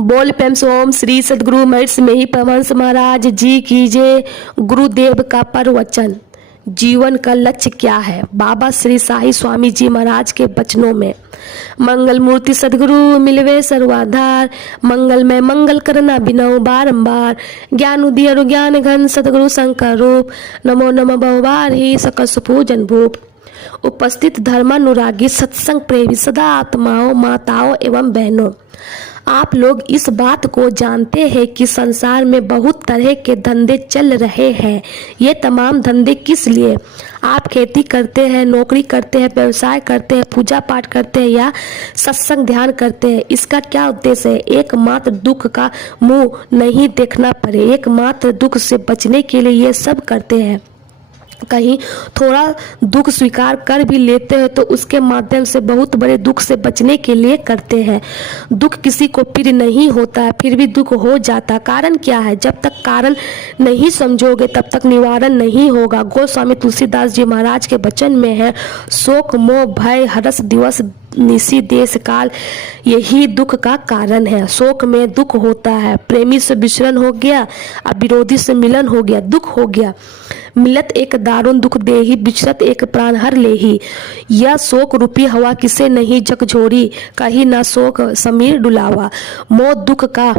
बोल प्रेम से ओम श्री सदगुरु महर्षि में ही परमहंस महाराज जी की जय। गुरुदेव का प्रवचन, जीवन का लक्ष्य क्या है। बाबा श्री साई स्वामी जी महाराज के वचनों में। मंगल मूर्ति सदगुरु मिलवे सर्वाधार, मंगल में मंगल करना बिनऊ बारंबार। ज्ञान उदय और ज्ञान घन सदगुरु शंकर रूप, नमो नमः बहुबार ही सकल सुपूजन भूप। उपस्थित धर्मानुरागी सत्संग प्रेमी सदा आत्माओं, माताओं एवं बहनों, आप लोग इस बात को जानते हैं कि संसार में बहुत तरह के धंधे चल रहे हैं। ये तमाम धंधे किस लिए? आप खेती करते हैं, नौकरी करते हैं, व्यवसाय करते हैं, पूजा पाठ करते हैं या सत्संग ध्यान करते हैं, इसका क्या उद्देश्य है? एकमात्र दुख का मुंह नहीं देखना पड़े, एकमात्र दुख से बचने के लिए ये सब करते हैं। कहीं थोड़ा दुख स्वीकार कर भी लेते हैं तो उसके माध्यम से बहुत बड़े दुख से बचने के लिए करते हैं। दुख किसी को प्रिय नहीं होता है, फिर भी दुख हो जाता। कारण क्या है? जब तक कारण नहीं समझोगे तब तक निवारण नहीं होगा। गोस्वामी तुलसीदास जी महाराज के वचन में है, शोक मोह भय हर्ष दिवस निशी देश काल यही दुख का कारण है। शोक में दुख होता है, प्रेमी से विछड़न हो गया, अब विरोधी से मिलन हो गया, दुख हो गया। मिलत एक दारुण दुख देही, बिछड़त एक प्राण हर लेही। यह शोक रूपी हवा किसे नहीं झकझोरी, कहीं ना शोक समीर डुलावा। मौत दुख का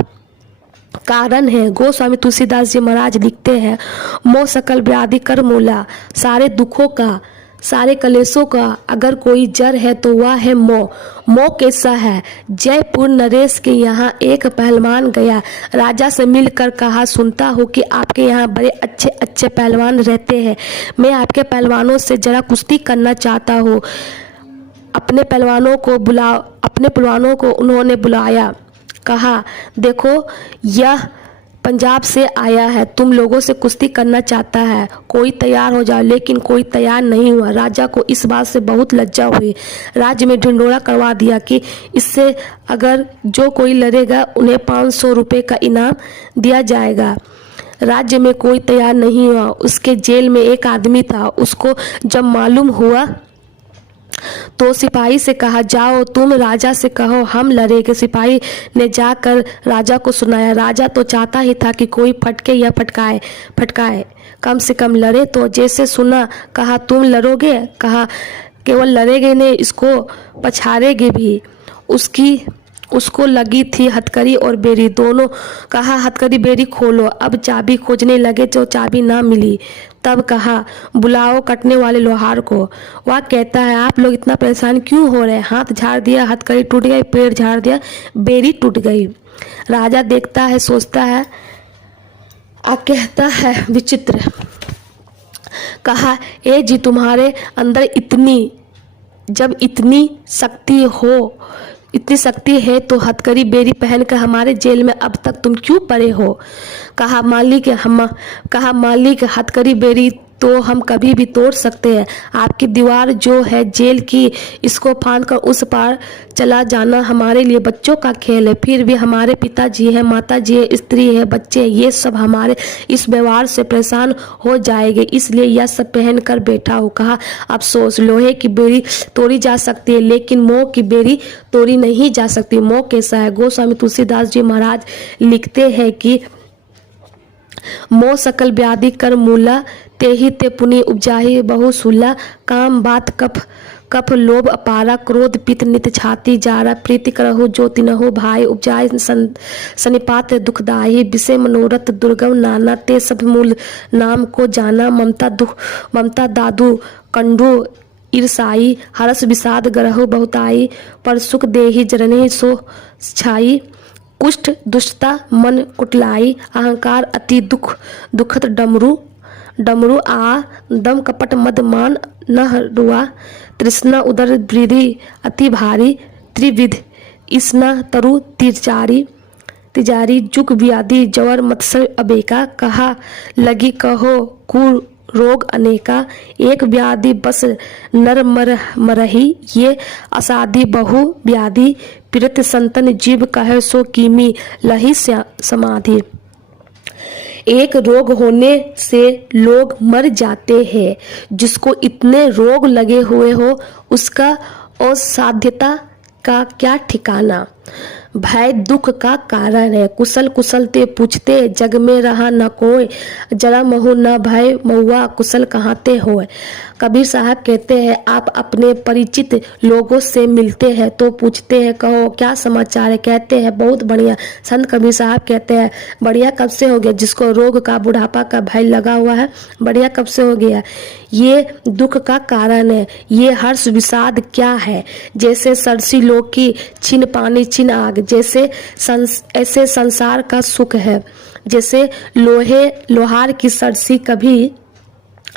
कारण है। गोस्वामी तुलसीदास जी महाराज लिखते हैं, मोह सकल व्याधि कर मूला, सारे दुखों का, सारे कलेशों का अगर कोई जड़ है तो वह है मोह। मोह कैसा है? जयपुर नरेश के यहाँ एक पहलवान गया, राजा से मिलकर कहा, सुनता हूँ कि आपके यहाँ बड़े अच्छे अच्छे पहलवान रहते हैं, मैं आपके पहलवानों से जरा कुश्ती करना चाहता हूँ। अपने पहलवानों को उन्होंने बुलाया, कहा, देखो यह पंजाब से आया है, तुम लोगों से कुश्ती करना चाहता है, कोई तैयार हो जाओ। लेकिन कोई तैयार नहीं हुआ। राजा को इस बात से बहुत लज्जा हुई। राज्य में ढिंडोरा करवा दिया कि इससे अगर जो कोई लड़ेगा उन्हें 500 रुपये का इनाम दिया जाएगा। राज्य में कोई तैयार नहीं हुआ। उसके जेल में एक आदमी था, उसको जब मालूम हुआ तो सिपाही से कहा, जाओ तुम राजा से कहो हम लड़ेंगे। सिपाही ने जाकर राजा को सुनाया। राजा तो चाहता ही था कि कोई फटके या फटकाए, कम से कम लड़े। तो जैसे सुना, कहा तुम लड़ोगे? कहा केवल लड़ेगे नहीं, इसको पछाड़ेगे भी। उसको लगी थी हथकड़ी और बेड़ी दोनों। कहा हथकड़ी बेड़ी खोलो। अब चाबी खोजने लगे तो चाबी ना मिली। तब कहा बुलाओ कटने वाले लोहार को। वह कहता है, आप लोग इतना परेशान क्यों हो रहे हैं? हाथ झाड़ दिया, हथकड़ी टूट गई, पेड़ झाड़ दिया, बेड़ी टूट गई। राजा देखता है, सोचता है और कहता है विचित्र। कहा, ए जी, तुम्हारे अंदर जब इतनी शक्ति है तो हथकड़ी बेड़ी पहनकर हमारे जेल में अब तक तुम क्यों पड़े हो? कहा मालिक हथकड़ी बेड़ी तो हम कभी भी तोड़ सकते हैं। आपकी दीवार जो है जेल की, इसको फांद कर उस पार चला जाना हमारे लिए बच्चों का खेल है। फिर भी हमारे पिताजी है, माताजी है, स्त्री है, बच्चे, ये सब हमारे इस व्यवहार से परेशान हो जाएंगे, इसलिए यह सब पहन कर बैठा हूँ। कहा अफसोस, लोहे की बेड़ी तोड़ी जा सकती है लेकिन मोह की बेड़ी तोड़ी नहीं जा सकती। मोह कैसा है? गोस्वामी तुलसीदास जी महाराज लिखते हैं कि मोह सकल व्याधि कर मूला, तेहि ते पुनि उपजाहि बहु सूला। काम बात कफ लोभ अपारा, क्रोध पित्त नित छाती जारा। प्रीति करहु जो तिनहु भाई, उपजाय सनिपात दुखदाई। विषय मनोरथ दुर्गम नाना, ते सब मूल नाम को जाना। ममता दादू कंडू ईर्षाई, हरस विषाद गरहु बहुताई। पर सुख देहि जरने सो छाई, कुष्ठ दुष्टता मन कुटलाई। अहंकार अति दुखत डमरू आ, दम कपट मद मान न रुआ। तृष्णा उदर वृद्धि अति भारी, त्रिविध इसना तरु तिजारी। जुग व्याधि जवर मत्सर अबेका, कहा लगी कहो कुर रोग अनेका। एक व्याधि बस नर मरही, ये असाधि बहु व्याधि। पीड़ित संतन जीव कहे सो कीमी, लही समाधि। एक रोग होने से लोग मर जाते हैं। जिसको इतने रोग लगे हुए हो उसका असाध्यता का क्या ठिकाना। भय दुख का कारण है। कुशल कुशलते पूछते जग में रहा न कोई, जरा महु न भय महुआ कुशल कहाते होए। कबीर साहब कहते हैं आप अपने परिचित लोगों से मिलते हैं तो पूछते हैं कहो क्या समाचार है, कहते हैं बहुत बढ़िया। संत कबीर साहब कहते हैं बढ़िया कब से हो गया, जिसको रोग का बुढ़ापा का भय लगा हुआ है बढ़िया कब से हो गया। ये दुख का कारण है, ये हर्ष विषाद क्या है। जैसे सरसी लोग की छिन पानी छिन आग, जैसे ऐसे संसार का सुख है। जैसे लोहार की सरसी कभी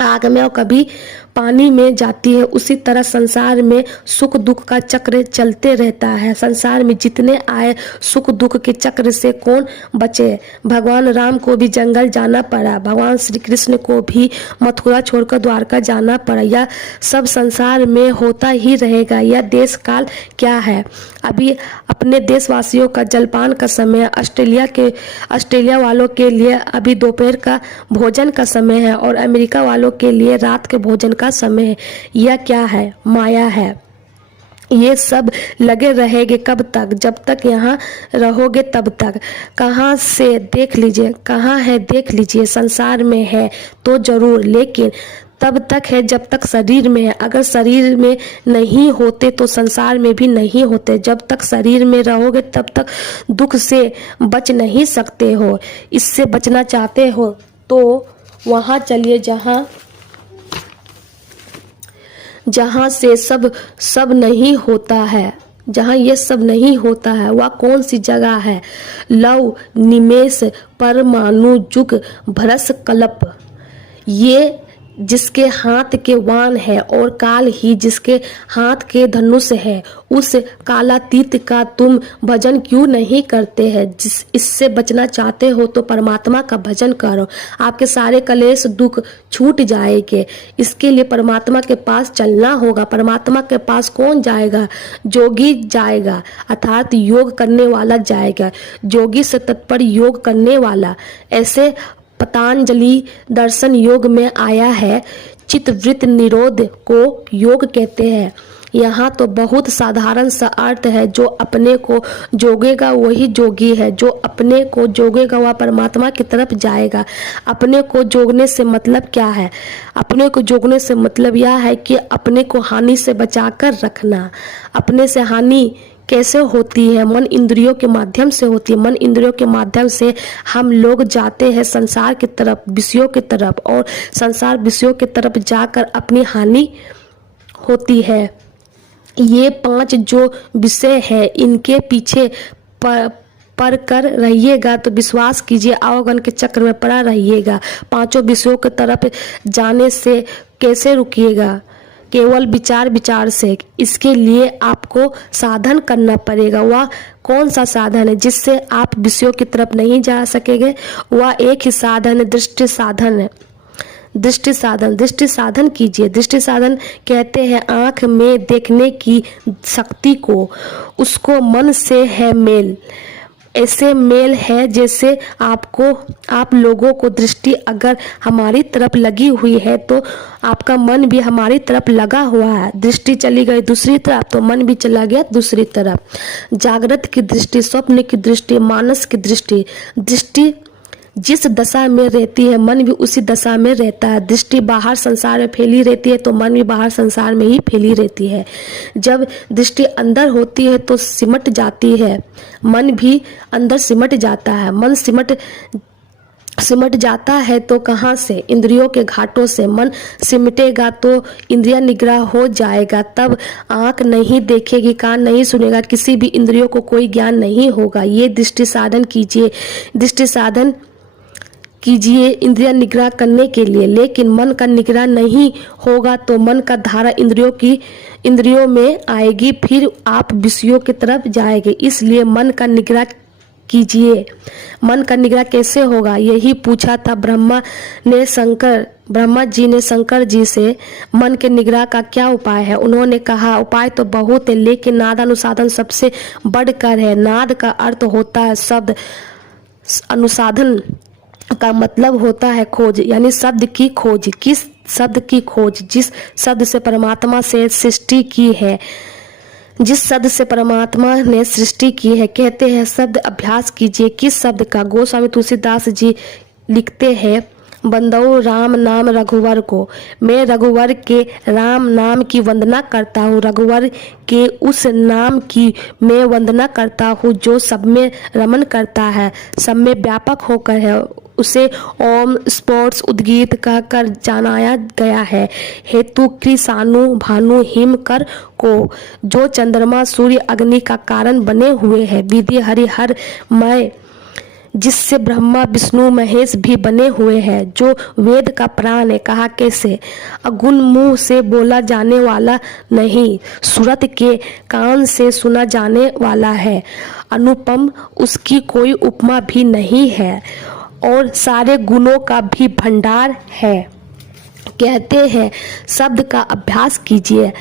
आग में और कभी पानी में जाती है, उसी तरह संसार में सुख दुख का चक्र चलते रहता है। संसार में जितने आए सुख दुख के चक्र से कौन बचे। भगवान राम को भी जंगल जाना पड़ा, भगवान श्री कृष्ण को भी मथुरा छोड़कर द्वारका जाना पड़ा। यह सब संसार में होता ही रहेगा। यह देश काल क्या है। अभी अपने देशवासियों का जलपान का समय, ऑस्ट्रेलिया वालों के लिए अभी दोपहर का भोजन का समय है और अमेरिका वालों के लिए रात के भोजन का समय है। यह क्या है, माया है। ये सब लगे रहेंगे कब तक, जब तक यहाँ रहोगे तब तक। कहाँ से देख लीजिए, कहाँ है देख लीजिए, संसार में है तो जरूर, लेकिन तब तक है जब तक शरीर में है। अगर शरीर में नहीं होते तो संसार में भी नहीं होते। जब तक शरीर में रहोगे तब तक दुख से बच नहीं सकते हो। इससे बचना चाहते हो तो वहाँ चलिए जहाँ से सब नहीं होता है। जहाँ ये सब नहीं होता है वह कौन सी जगह है। लव निमेष परमाणु जुग भरस कल्प, ये जिसके हाथ के वाण है और काल ही जिसके हाथ के धनुष है, उस कालातीत का तुम भजन क्यों नहीं करते हैं। इससे बचना चाहते हो तो परमात्मा का भजन करो, आपके सारे कलेश दुख छूट जाएंगे। इसके लिए परमात्मा के पास चलना होगा। परमात्मा के पास कौन जाएगा, जोगी जाएगा, अर्थात योग करने वाला जाएगा। जोगी से तत्पर योग करने वाला। ऐसे पतंजलि दर्शन योग में आया है। चित्तवृत्त निरोध को योग कहते हैं। यहाँ तो बहुत साधारण सा अर्थ है, जो अपने को जोगेगा वही जोगी है। जो अपने को जोगेगा वह परमात्मा की तरफ जाएगा। अपने को जोगने से मतलब क्या है। अपने को जोगने से मतलब यह है कि अपने को हानि से बचाकर रखना। अपने से हानि कैसे होती है, मन इंद्रियों के माध्यम से होती है। मन इंद्रियों के माध्यम से हम लोग जाते हैं संसार की तरफ, विषयों की तरफ, और संसार विषयों की तरफ जाकर अपनी हानि होती है। ये 5 जो विषय है इनके पीछे पर कर रहिएगा तो विश्वास कीजिए अवगन के चक्र में पड़ा रहिएगा। 5 विषयों की तरफ जाने से कैसे रुकिएगा, केवल विचार से। इसके लिए आपको साधन करना पड़ेगा। वह कौन सा साधन है जिससे आप विषयों की तरफ नहीं जा सकेंगे। वह एक ही साधन है, दृष्टि साधन है। दृष्टि साधन कीजिए। दृष्टि साधन कहते हैं आँख में देखने की शक्ति को, उसको मन से है मेल। ऐसे मेल है जैसे आप लोगों को दृष्टि अगर हमारी तरफ लगी हुई है तो आपका मन भी हमारी तरफ लगा हुआ है। दृष्टि चली गई दूसरी तरफ तो मन भी चला गया दूसरी तरफ। जागृत की दृष्टि, स्वप्न की दृष्टि, मानस की दृष्टि। दृष्टि जिस दशा में रहती है मन भी उसी दशा में रहता है। दृष्टि बाहर संसार में फैली रहती है तो मन भी बाहर संसार में ही फैली रहती है। जब दृष्टि अंदर होती है तो सिमट जाती है, मन भी अंदर सिमट जाता है। मन सिमट जाता है तो कहाँ से, इंद्रियों के घाटों से। मन सिमटेगा तो इंद्रिय निग्रह हो जाएगा, तब आँख नहीं देखेगी, कान नहीं सुनेगा, किसी भी इंद्रियों को कोई ज्ञान नहीं होगा। ये दृष्टि साधन कीजिए। दृष्टि साधन कीजिए इंद्रिय निग्रह करने के लिए। लेकिन मन का निग्रह नहीं होगा तो मन का धारा इंद्रियों में आएगी, फिर आप विषयों की तरफ जाएंगे। इसलिए मन का निग्रह कीजिए। मन का निग्रह कैसे होगा, यही पूछा था ब्रह्मा जी ने शंकर जी से, मन के निग्रह का क्या उपाय है। उन्होंने कहा उपाय तो बहुत है लेकिन नाद अनुसाधन सबसे बढ़कर है। नाद का अर्थ होता है शब्द, अनुसाधन का मतलब होता है खोज, यानी शब्द की खोज। किस शब्द की खोज, जिस शब्द से परमात्मा से सृष्टि की है। जिस शब्द से परमात्मा ने सृष्टि की है, कहते हैं शब्द अभ्यास कीजिए। किस शब्द का? गोस्वामी तुलसीदास जी लिखते हैं, बंदौ राम नाम रघुवर को। मैं रघुवर के राम नाम की वंदना करता हूँ, रघुवर के उस नाम की मैं वंदना करता हूँ जो सब में रमन करता है, सब में व्यापक होकर है। उसे ओम स्पोर्ट्स उद्गीत कहकर जानाया गया है। हेतु कृषाणु भानु हिम कर को, जो चंद्रमा सूर्य अग्नि का कारण बने हुए हैं। विधि हरिहर मय, जिससे ब्रह्मा विष्णु महेश भी बने हुए हैं। जो वेद का प्राण है, कहा कैसे? अगुण मुंह से बोला जाने वाला नहीं, सूरत के कान से सुना जाने वाला है। अनुपम, उसकी कोई उपमा भी नहीं है और सारे गुणों का भी भंडार है। कहते हैं शब्द का अभ्यास कीजिए।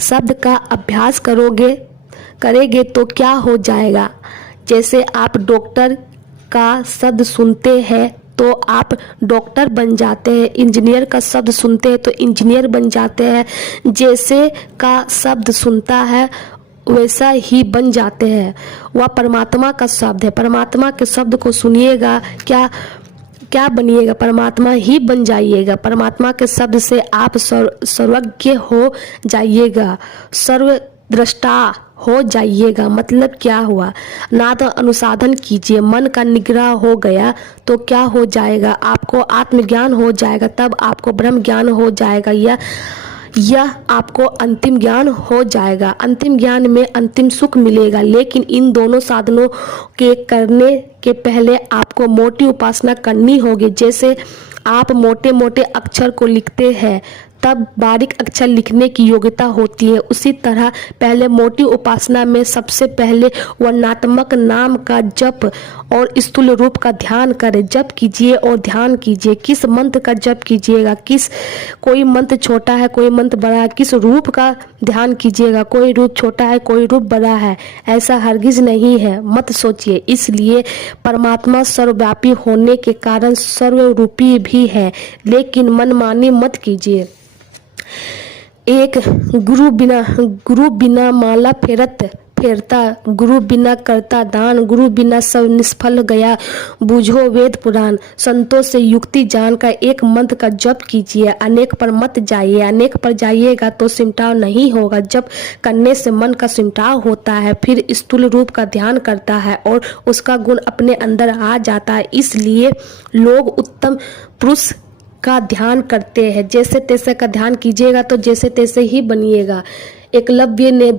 शब्द का अभ्यास करेंगे तो क्या हो जाएगा? जैसे आप डॉक्टर का शब्द सुनते हैं तो आप डॉक्टर बन जाते हैं, इंजीनियर का शब्द सुनते हैं तो इंजीनियर बन जाते हैं। जैसे का शब्द सुनता है वैसा ही बन जाते हैं। वह परमात्मा का शब्द है। परमात्मा के शब्द को सुनिएगा, क्या बनिएगा? परमात्मा ही बन जाइएगा। परमात्मा के शब्द से आप सर्वज्ञ हो जाइएगा, सर्वद्रष्टा हो जाइएगा। मतलब क्या हुआ? नाद अनुसाधन कीजिए, मन का निग्रह हो गया तो क्या हो जाएगा? आपको आत्मज्ञान हो जाएगा, तब आपको ब्रह्म ज्ञान हो जाएगा। यह आपको अंतिम ज्ञान हो जाएगा। अंतिम ज्ञान में अंतिम सुख मिलेगा। लेकिन इन दोनों साधनों के करने के पहले आपको मोटी उपासना करनी होगी। जैसे आप मोटे मोटे अक्षर को लिखते हैं तब बारीक अक्षर लिखने की योग्यता होती है, उसी तरह पहले मोटी उपासना में सबसे पहले वर्णात्मक नाम का जप और स्थूल रूप का ध्यान करें। जप कीजिए और ध्यान कीजिए। किस मंत्र का जप कीजिएगा? कोई मंत्र छोटा है, कोई मंत्र बड़ा है। किस रूप का ध्यान कीजिएगा? कोई रूप छोटा है, कोई रूप बड़ा है। ऐसा हरगिज नहीं है, मत सोचिए। इसलिए परमात्मा सर्वव्यापी होने के कारण सर्वरूपी भी है, लेकिन मनमानी मत कीजिए। एक गुरु बिना माला फेरता, गुरु बिना करता दान, गुरु बिना सब निष्फल गया। बूझो वेद पुराण। संतों से युक्ति जानकर एक मंत्र का जप कीजिए, अनेक पर मत जाइए। अनेक पर जाइएगा तो सिमटाव नहीं होगा। जप करने से मन का सिमटाव होता है, फिर स्थूल रूप का ध्यान करता है और उसका गुण अपने अंदर आ जाता है। इसलिए लोग उत्तम पुरुष का ध्यान करते हैं। जैसे तैसे का ध्यान कीजिएगा तो जैसे तैसे ही बनिएगा। एकलव्य ने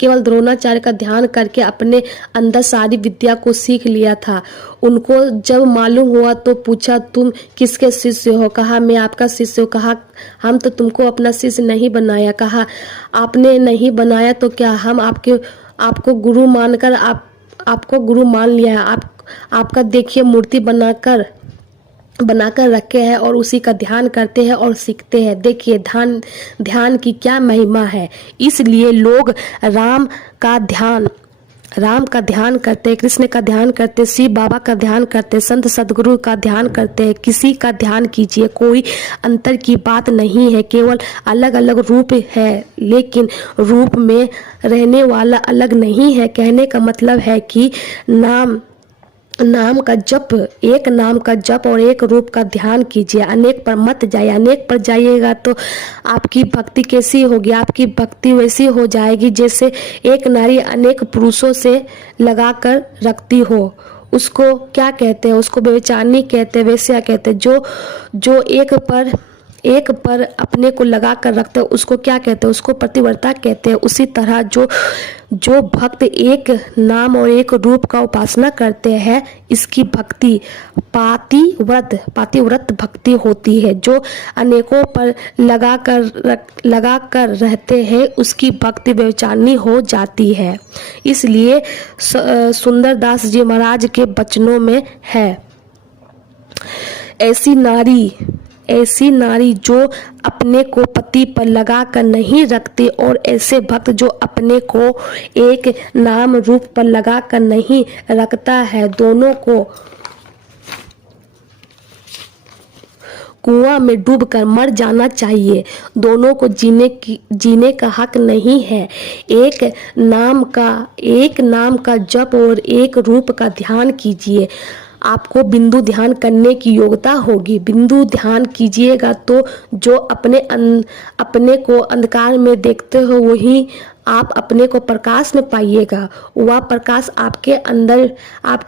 केवल द्रोणाचार्य का ध्यान करके अपने अंदर सारी विद्या को सीख लिया था। उनको जब मालूम हुआ तो पूछा, तुम किसके शिष्य हो? कहा, मैं आपका शिष्य हूँ। कहा, हम तो तुमको अपना शिष्य नहीं बनाया। कहा, आपने नहीं बनाया तो क्या, हम आपको गुरु मानकर आपको गुरु मान लिया है। आपका देखिए मूर्ति बनाकर रखे हैं और उसी का ध्यान करते हैं और सीखते हैं। देखिए ध्यान की क्या महिमा है। इसलिए लोग राम का ध्यान करते हैं, कृष्ण का ध्यान करते हैं, शिव बाबा का ध्यान करते हैं, संत सदगुरु का ध्यान करते हैं। किसी का ध्यान कीजिए, कोई अंतर की बात नहीं है। केवल अलग अलग रूप है, लेकिन रूप में रहने वाला अलग नहीं है। कहने का मतलब है कि नाम का जप, एक नाम का जप और एक रूप का ध्यान कीजिए। अनेक पर मत जाइए। अनेक पर जाइएगा तो आपकी भक्ति कैसी होगी? आपकी भक्ति वैसी हो जाएगी जैसे एक नारी अनेक पुरुषों से लगा कर रखती हो। उसको क्या कहते हैं? उसको बेचानी कहते हैं, वेश्या कहते हैं। जो एक पर अपने को लगा कर रखते हैं उसको क्या कहते हैं? उसको पतिव्रता कहते हैं। उसी तरह जो भक्त एक नाम और एक रूप का उपासना करते हैं, इसकी भक्ति पातिव्रत भक्ति होती है। जो अनेकों पर लगा कर रहते हैं उसकी भक्ति व्यभिचारिणी हो जाती है। इसलिए सुंदरदास जी महाराज के वचनों में है, ऐसी नारी जो अपने को पति पर लगा कर नहीं रखती और ऐसे भक्त जो अपने को एक नाम रूप पर लगा कर नहीं रखता है, दोनों को कुआं में डूबकर मर जाना चाहिए। दोनों को जीने का हक नहीं है। एक नाम का जप और एक रूप का ध्यान कीजिए। आपको बिंदु ध्यान करने की योग्यता होगी। बिंदु ध्यान कीजिएगा तो जो अपने को अंधकार में देखते हो वही आप अपने को प्रकाश में पाइएगा। वह प्रकाश आपके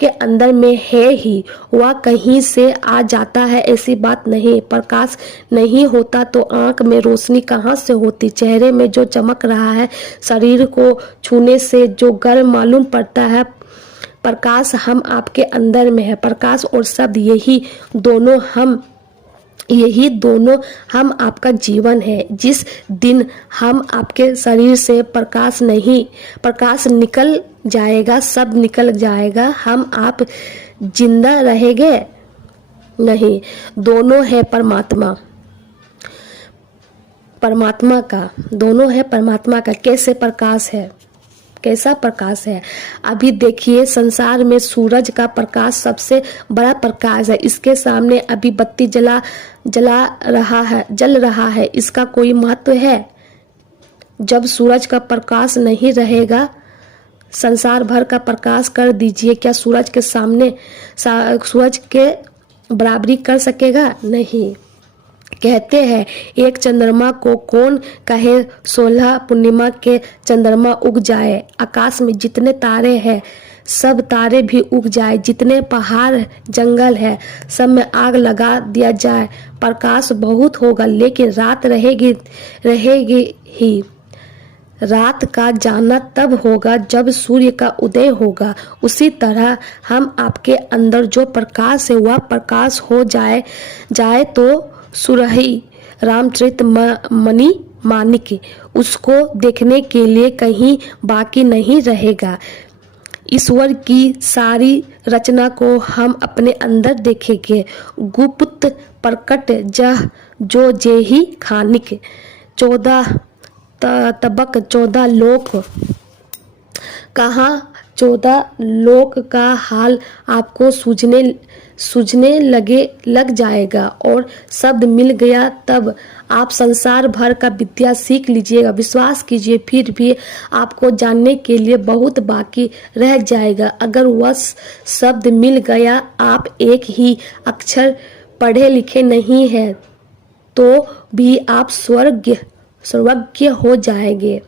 अंदर में है ही, वह कहीं से आ जाता है ऐसी बात नहीं। प्रकाश नहीं होता तो आंख में रोशनी कहाँ से होती। चेहरे में जो चमक रहा है, शरीर को छूने से जो गर्म मालूम पड़ता है, प्रकाश हम आपके अंदर में है। प्रकाश और शब्द यही दोनों हम आपका जीवन है। जिस दिन हम आपके शरीर से प्रकाश निकल जाएगा, शब्द निकल जाएगा, हम आप जिंदा रहेंगे नहीं। दोनों है परमात्मा का। कैसा प्रकाश है? अभी देखिए, संसार में सूरज का प्रकाश सबसे बड़ा प्रकाश है। इसके सामने अभी बत्ती जल रहा है। इसका कोई महत्व है? जब सूरज का प्रकाश नहीं रहेगा, संसार भर का प्रकाश कर दीजिए, क्या सूरज के बराबरी कर सकेगा? नहीं। कहते हैं एक चंद्रमा को कौन कहे 16 पूर्णिमा के चंद्रमा उग जाए। आकाश में जितने तारे हैं सब तारे भी उग जाए। जितने पहाड़ जंगल है सब में आग लगा दिया जाए। प्रकाश बहुत होगा लेकिन रात रहेगी ही। रात का जाना तब होगा जब सूर्य का उदय होगा। उसी तरह हम आपके अंदर जो प्रकाश है वह प्रकाश हो जाए तो सुरही रामचरित मानिक उसको देखने के लिए कहीं बाकी नहीं रहेगा। ईश्वर की सारी रचना को हम अपने अंदर देखेंगे। गुप्त प्रकट जो जेहि खानिक 14 तबक 14 लोक कहाँ 14 लोक का हाल आपको सूझने लग जाएगा और शब्द मिल गया तब आप संसार भर का विद्या सीख लीजिएगा। विश्वास कीजिए फिर भी आपको जानने के लिए बहुत बाकी रह जाएगा। अगर वह शब्द मिल गया, आप एक ही अक्षर पढ़े लिखे नहीं हैं तो भी आप सर्वज्ञ हो जाएंगे।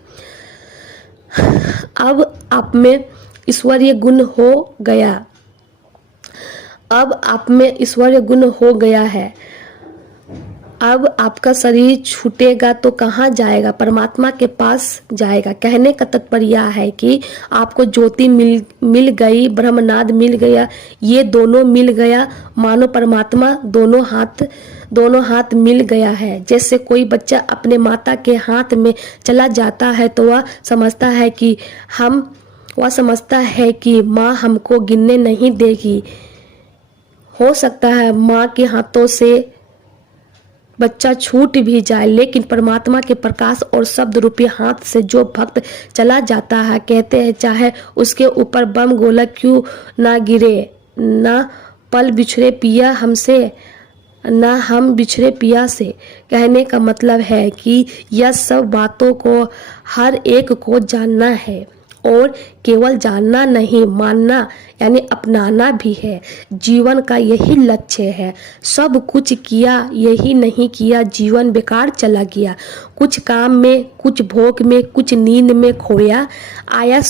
अब आप में ईश्वरीय गुण हो गया है। अब आपका शरीर छूटेगा तो कहाँ जाएगा? परमात्मा के पास जाएगा। कहने का तात्पर्य यह है कि आपको ज्योति मिल गई, ब्रह्मनाद मिल गया, ये दोनों मिल गया, मानो परमात्मा दोनों हाथ मिल गया है। जैसे कोई बच्चा अपने माता के हाथ में चला जाता है तो वह समझता है कि माँ हमको गिनने नहीं देगी। हो सकता है माँ के हाथों से बच्चा छूट भी जाए, लेकिन परमात्मा के प्रकाश और शब्द रूपी हाथ से जो भक्त चला जाता है, कहते हैं चाहे उसके ऊपर बम गोला क्यों ना गिरे, ना पल बिछड़े पिया हमसे, ना हम बिछड़े पिया से। कहने का मतलब है कि यह सब बातों को हर एक को जानना है और केवल जानना नहीं, मानना यानी अपनाना भी है। जीवन का यही लक्ष्य है। सब कुछ किया, यही नहीं किया, जीवन बेकार चला गया। कुछ काम में, कुछ भोग में, कुछ नींद में खोया। आया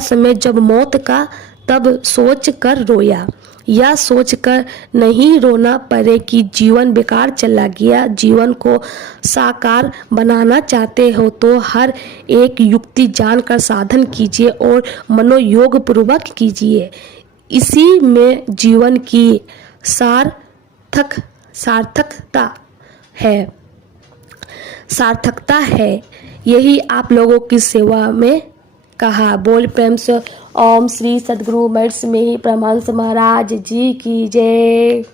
समय जब मौत का, तब सोच कर रोया। यह सोचकर नहीं रोना पड़े कि जीवन बेकार चला गया। जीवन को साकार बनाना चाहते हो तो हर एक युक्ति जानकर साधन कीजिए और मनोयोग पूर्वक कीजिए। इसी में जीवन की सार्थकता है। यही आप लोगों की सेवा में कहा। बोल प्रेम से ओम श्री सद्गुरु महर्षि मेहि परमहंस महाराज जी की जय।